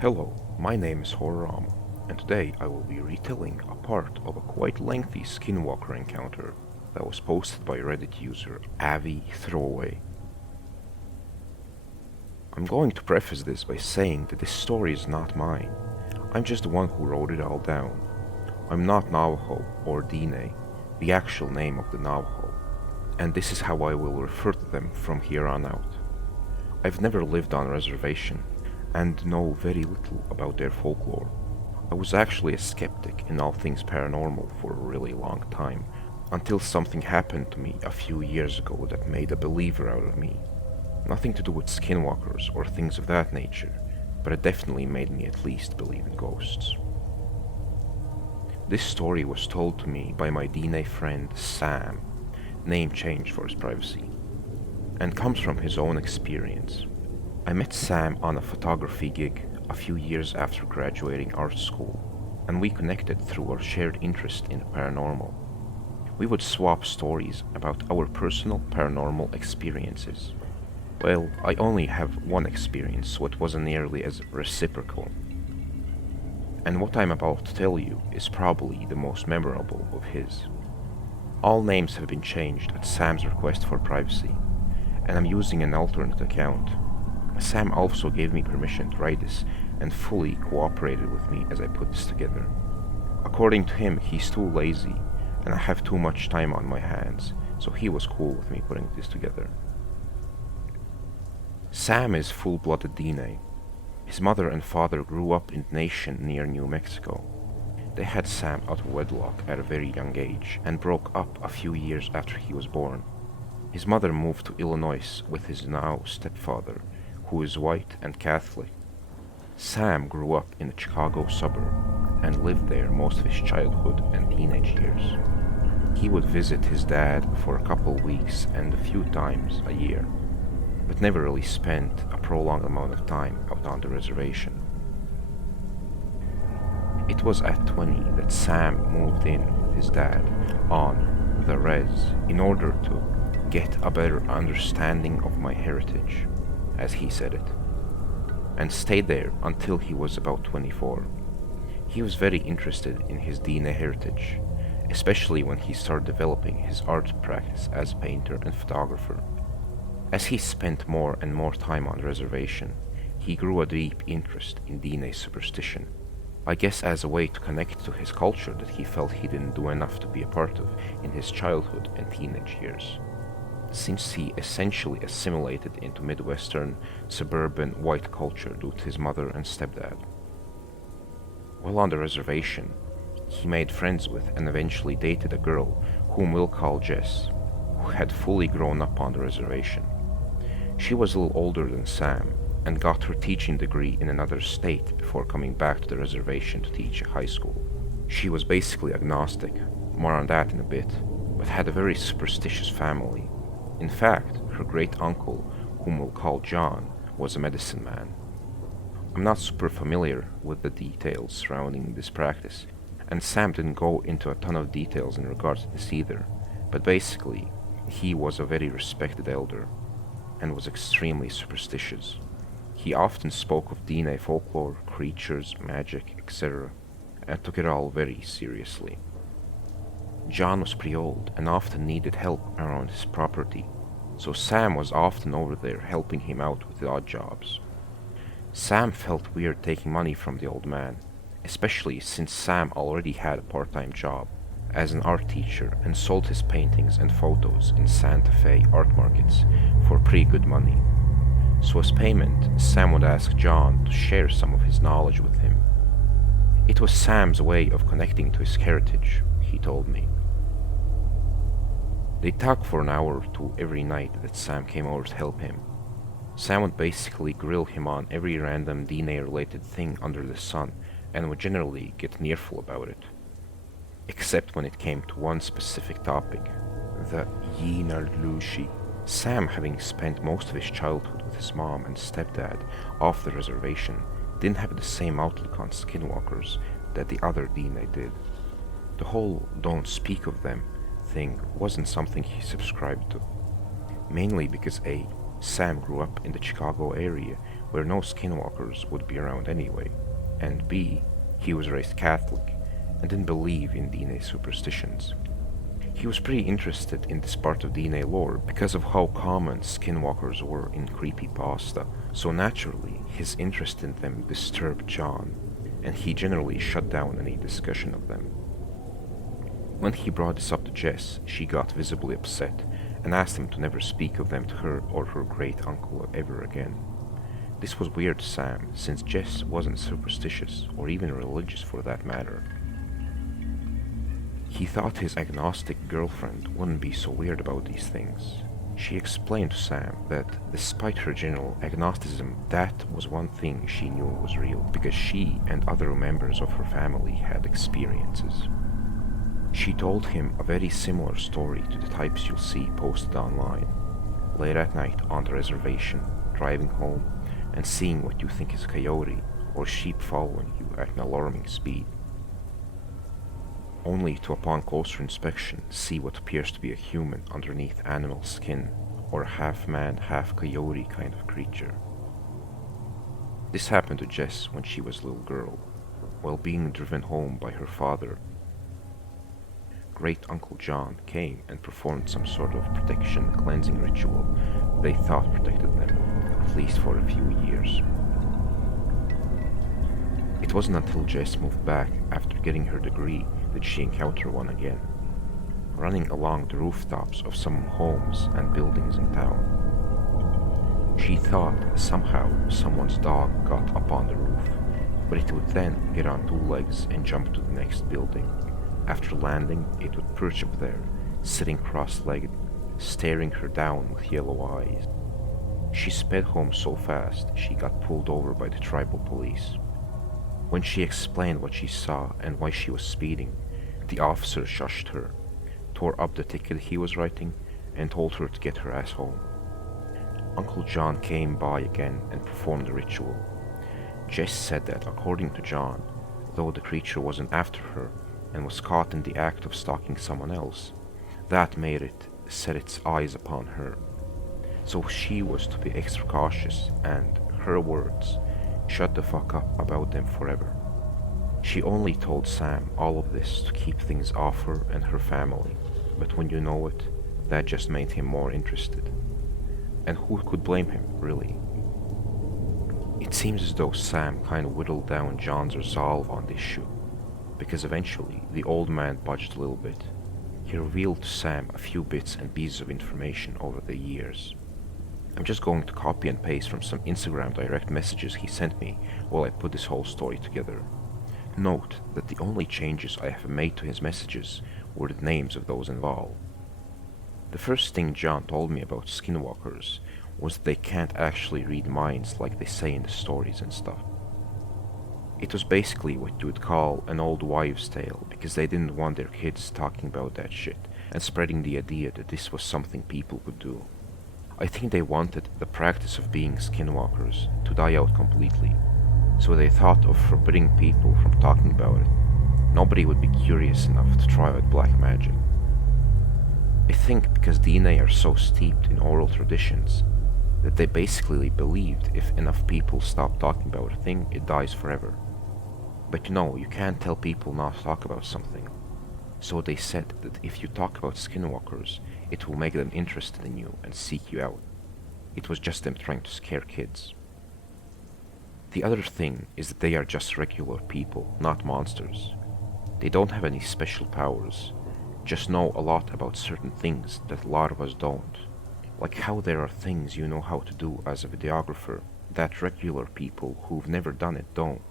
Hello, my name is Horrorama, and today I will be retelling a part of a quite lengthy Skinwalker encounter that was posted by Reddit user Avi Throwaway. I'm going to preface this by saying that this story is not mine. I'm just the one who wrote it all down. I'm not Navajo or Dine, the actual name of the Navajo, and this is how I will refer to them from here on out. I've never lived on a reservation and know very little about their folklore. I was actually a skeptic in all things paranormal for a really long time, until something happened to me a few years ago that made a believer out of me. Nothing to do with skinwalkers or things of that nature, but it definitely made me at least believe in ghosts. This story was told to me by my DNA friend Sam, name changed for his privacy, and comes from his own experience. I met Sam on a photography gig a few years after graduating art school, and we connected through our shared interest in the paranormal. We would swap stories about our personal paranormal experiences. Well, I only have one experience, so it wasn't nearly as reciprocal. And what I'm about to tell you is probably the most memorable of his. All names have been changed at Sam's request for privacy, and I'm using an alternate account. Sam also gave me permission to write this and fully cooperated with me as I put this together. According to him, he's too lazy and I have too much time on my hands, so he was cool with me putting this together. Sam is full-blooded DNA. His mother and father grew up in Nation near New Mexico. They had Sam out of wedlock at a very young age and broke up a few years after he was born. His mother moved to Illinois with his now stepfather, who is white and Catholic. Sam grew up in a Chicago suburb and lived there most of his childhood and teenage years. He would visit his dad for a couple weeks and a few times a year, but never really spent a prolonged amount of time out on the reservation. It was at 20 that Sam moved in with his dad on the res in order to get a better understanding of my heritage, as he said it, and stayed there until he was about 24. He was very interested in his DNA heritage, especially when he started developing his art practice as a painter and photographer. As he spent more and more time on the reservation, he grew a deep interest in DNA superstition, I guess as a way to connect to his culture that he felt he didn't do enough to be a part of in his childhood and teenage years, since he essentially assimilated into Midwestern, suburban, white culture due to his mother and stepdad. While on the reservation, he made friends with and eventually dated a girl whom we'll call Jess, who had fully grown up on the reservation. She was a little older than Sam and got her teaching degree in another state before coming back to the reservation to teach at high school. She was basically agnostic, more on that in a bit, but had a very superstitious family. In fact, her great-uncle, whom we'll call John, was a medicine man. I'm not super familiar with the details surrounding this practice, and Sam didn't go into a ton of details in regards to this either, but basically, he was a very respected elder, and was extremely superstitious. He often spoke of DNA folklore, creatures, magic, etc., and took it all very seriously. John was pretty old and often needed help around his property, so Sam was often over there helping him out with the odd jobs. Sam felt weird taking money from the old man, especially since Sam already had a part-time job as an art teacher and sold his paintings and photos in Santa Fe art markets for pretty good money. So as payment, Sam would ask John to share some of his knowledge with him. It was Sam's way of connecting to his heritage, he told me. They talked for an hour or two every night that Sam came over to help him. Sam would basically grill him on every random DNA-related thing under the sun and would generally get nearful about it. Except when it came to one specific topic, the Yinarlushi. Sam, having spent most of his childhood with his mom and stepdad off the reservation, didn't have the same outlook on skinwalkers that the other DNA did. The whole "don't speak of them" thing wasn't something he subscribed to, mainly because Sam grew up in the Chicago area where no skinwalkers would be around anyway, and B, he was raised Catholic and didn't believe in DNA superstitions. He was pretty interested in this part of DNA lore because of how common skinwalkers were in creepypasta, so naturally his interest in them disturbed John, and he generally shut down any discussion of them. When he brought this up to Jess, she got visibly upset and asked him to never speak of them to her or her great-uncle ever again. This was weird to Sam, since Jess wasn't superstitious, or even religious for that matter. He thought his agnostic girlfriend wouldn't be so weird about these things. She explained to Sam that despite her general agnosticism, that was one thing she knew was real, because she and other members of her family had experiences. She told him a very similar story to the types you'll see posted online. Late at night on the reservation, driving home, and seeing what you think is a coyote or sheep following you at an alarming speed, only to upon closer inspection see what appears to be a human underneath animal skin, or a half-man, half-coyote kind of creature. This happened to Jess when she was a little girl, while being driven home by her father. Great-Uncle John came and performed some sort of protection cleansing ritual they thought protected them, at least for a few years. It wasn't until Jess moved back after getting her degree that she encountered one again, running along the rooftops of some homes and buildings in town. She thought somehow someone's dog got up on the roof, but it would then get on two legs and jump to the next building. After landing, it would perch up there, sitting cross-legged, staring her down with yellow eyes. She sped home so fast she got pulled over by the tribal police. When she explained what she saw and why she was speeding, the officer shushed her, tore up the ticket he was writing, and told her to get her ass home. Uncle John came by again and performed the ritual. Jess said that according to John, though the creature wasn't after her and was caught in the act of stalking someone else, that made it set its eyes upon her. So she was to be extra cautious and, her words, shut the fuck up about them forever. She only told Sam all of this to keep things off her and her family, but when you know it, that just made him more interested. And who could blame him, really? It seems as though Sam kind of whittled down John's resolve on the issue, because eventually the old man budged a little bit. He revealed to Sam a few bits and pieces of information over the years. I'm just going to copy and paste from some Instagram direct messages he sent me while I put this whole story together. Note that the only changes I have made to his messages were the names of those involved. The first thing John told me about skinwalkers was that they can't actually read minds like they say in the stories and stuff. It was basically what you would call an old wives' tale, because they didn't want their kids talking about that shit and spreading the idea that this was something people could do. I think they wanted the practice of being skinwalkers to die out completely, so they thought of forbidding people from talking about it. Nobody would be curious enough to try out black magic. I think because DNA are so steeped in oral traditions that they basically believed if enough people stop talking about a thing, it dies forever. But you can't tell people not to talk about something. So they said that if you talk about skinwalkers, it will make them interested in you and seek you out. It was just them trying to scare kids. The other thing is that they are just regular people, not monsters. They don't have any special powers, just know a lot about certain things that a lot of us don't. Like how there are things you know how to do as a videographer that regular people who've never done it don't.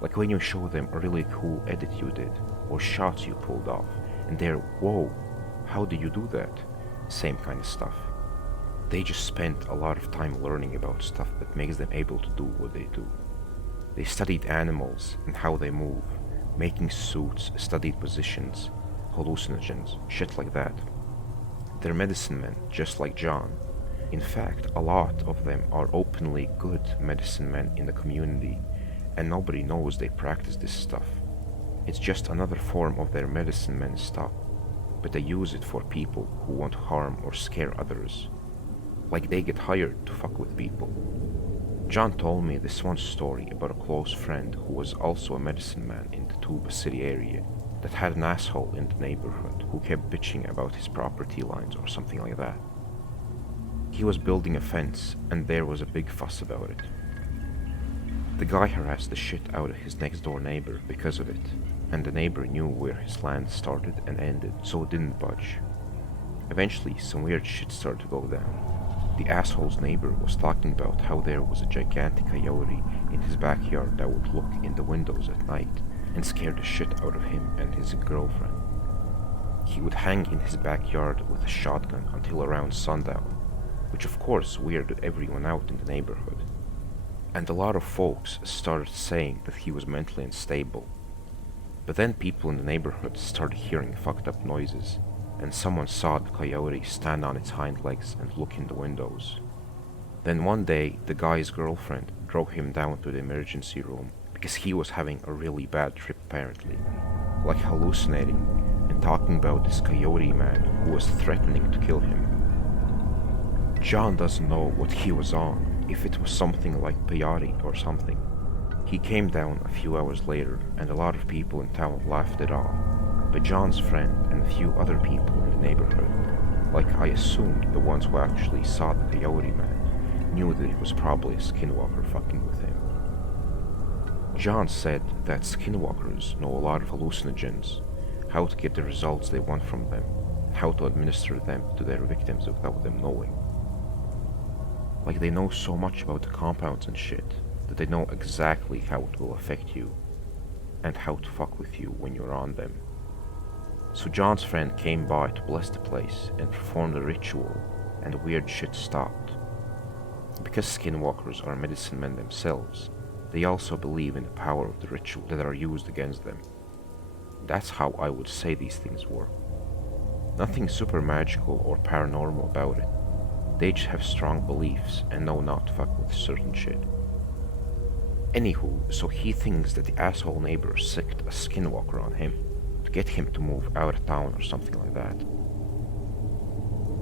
Like when you show them a really cool edit you did, or shots you pulled off, and they're, whoa, how did you do that? Same kind of stuff. They just spent a lot of time learning about stuff that makes them able to do what they do. They studied animals and how they move, making suits, studied positions, hallucinogens, shit like that. They're medicine men, just like John. In fact, a lot of them are openly good medicine men in the community, and nobody knows they practice this stuff. It's just another form of their medicine men stuff, but they use it for people who want to harm or scare others. Like they get hired to fuck with people. John told me this one story about a close friend who was also a medicine man in the Tuba City area that had an asshole in the neighborhood who kept bitching about his property lines or something like that. He was building a fence and there was a big fuss about it. The guy harassed the shit out of his next door neighbor because of it, and the neighbor knew where his land started and ended, so didn't budge. Eventually, some weird shit started to go down. The asshole's neighbor was talking about how there was a gigantic coyote in his backyard that would look in the windows at night and scare the shit out of him and his girlfriend. He would hang in his backyard with a shotgun until around sundown, which of course weirded everyone out in the neighborhood. And a lot of folks started saying that he was mentally unstable. But then people in the neighborhood started hearing fucked up noises, and someone saw the coyote stand on its hind legs and look in the windows. Then one day, the guy's girlfriend drove him down to the emergency room because he was having a really bad trip apparently, like hallucinating and talking about this coyote man who was threatening to kill him. John doesn't know what he was on, if it was something like peyote or something. He came down a few hours later and a lot of people in town laughed it off, but John's friend and a few other people in the neighborhood, like I assumed the ones who actually saw the coyote man, knew that it was probably a skinwalker fucking with him. John said that skinwalkers know a lot of hallucinogens, how to get the results they want from them, how to administer them to their victims without them knowing. Like they know so much about the compounds and shit that they know exactly how it will affect you and how to fuck with you when you're on them. So John's friend came by to bless the place and performed a ritual, and the weird shit stopped. Because skinwalkers are medicine men themselves, they also believe in the power of the ritual that are used against them. That's how I would say these things work. Nothing super magical or paranormal about it. They just have strong beliefs and know not to fuck with certain shit. Anywho, so he thinks that the asshole neighbor sicked a skinwalker on him to get him to move out of town or something like that.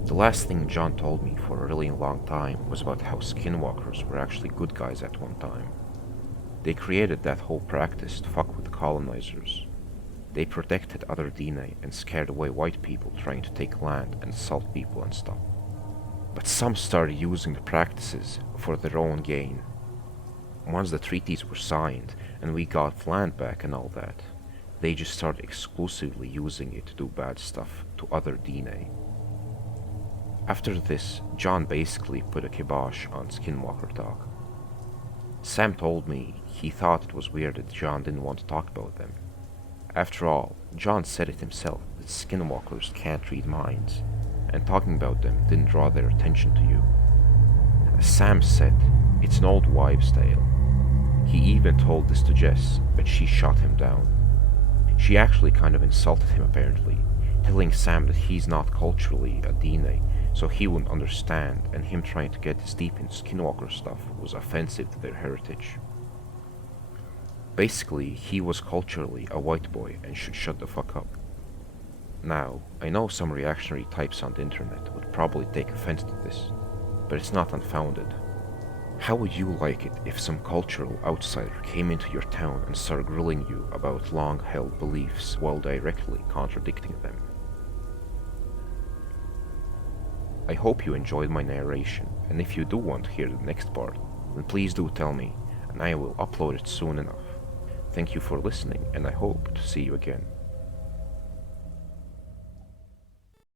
The last thing John told me for a really long time was about how skinwalkers were actually good guys at one time. They created that whole practice to fuck with the colonizers. They protected other DNA and scared away white people trying to take land and assault people and stuff. But some started using the practices for their own gain. Once the treaties were signed and we got land back and all that, they just started exclusively using it to do bad stuff to other DNA. After this, John basically put a kibosh on skinwalker talk. Sam told me he thought it was weird that John didn't want to talk about them. After all, John said it himself that skinwalkers can't read minds, and talking about them didn't draw their attention to you. As Sam said, it's an old wives' tale. He even told this to Jess, but she shot him down. She actually kind of insulted him apparently, telling Sam that he's not culturally a DNA, so he wouldn't understand, and him trying to get this deep into skinwalker stuff was offensive to their heritage. Basically, he was culturally a white boy and should shut the fuck up. Now, I know some reactionary types on the internet would probably take offense to this, but it's not unfounded. How would you like it if some cultural outsider came into your town and started grilling you about long-held beliefs while directly contradicting them? I hope you enjoyed my narration, and if you do want to hear the next part, then please do tell me, and I will upload it soon enough. Thank you for listening, and I hope to see you again.